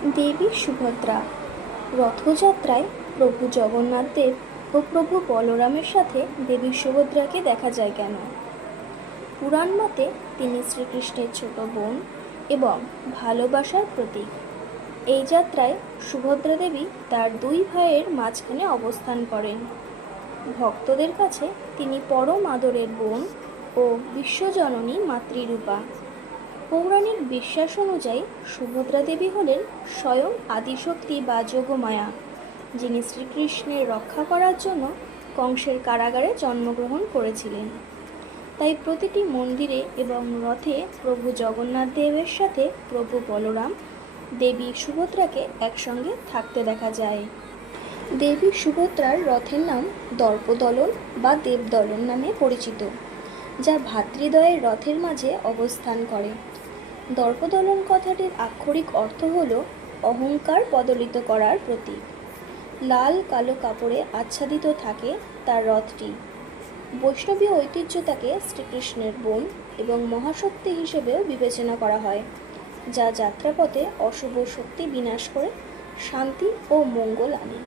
দেবী সুভদ্রা। রথযাত্রায় প্রভু জগন্নাথ দেব ও প্রভু বলরামের সাথে দেবী সুভদ্রাকে দেখা যায় কেন? পুরাণ মতে তিনি শ্রীকৃষ্ণের ছোট বোন এবং ভালোবাসার প্রতীক। এই যাত্রায় সুভদ্রা দেবী তার দুই ভাইয়ের মাঝখানে অবস্থান করেন। ভক্তদের কাছে তিনি পরম আদরের বোন ও বিশ্বজননী মাতৃরূপা। পৌরাণিক বিশ্বাস অনুযায়ী সুভদ্রা দেবী হলেন স্বয়ং আদিশক্তি বা যোগমায়া, যিনি শ্রীকৃষ্ণের রক্ষা করার জন্য কংসের কারাগারে জন্মগ্রহণ করেছিলেন। তাই প্রতিটি মন্দিরে এবং রথে প্রভু জগন্নাথ দেবের সাথে প্রভু বলরাম দেবী সুভদ্রাকে একসঙ্গে থাকতে দেখা যায়। দেবী সুভদ্রার রথের নাম দর্পদলন বা দেবদলন নামে পরিচিত, যা ভ্রাতৃদ্বয়ের রথের মাঝে অবস্থান করে। দর্পদলন কথাটির আক্ষরিক অর্থ হল অহংকার পদলিত করার প্রতীক। লাল কালো কাপড়ে আচ্ছাদিত থাকে তার রথটি। বৈষ্ণবীয় ঐতিহ্য তাকে শ্রীকৃষ্ণের বোন এবং মহাশক্তি হিসেবেও বিবেচনা করা হয়, যা যাত্রাপথে অশুভ শক্তি বিনাশ করে শান্তি ও মঙ্গল আনে।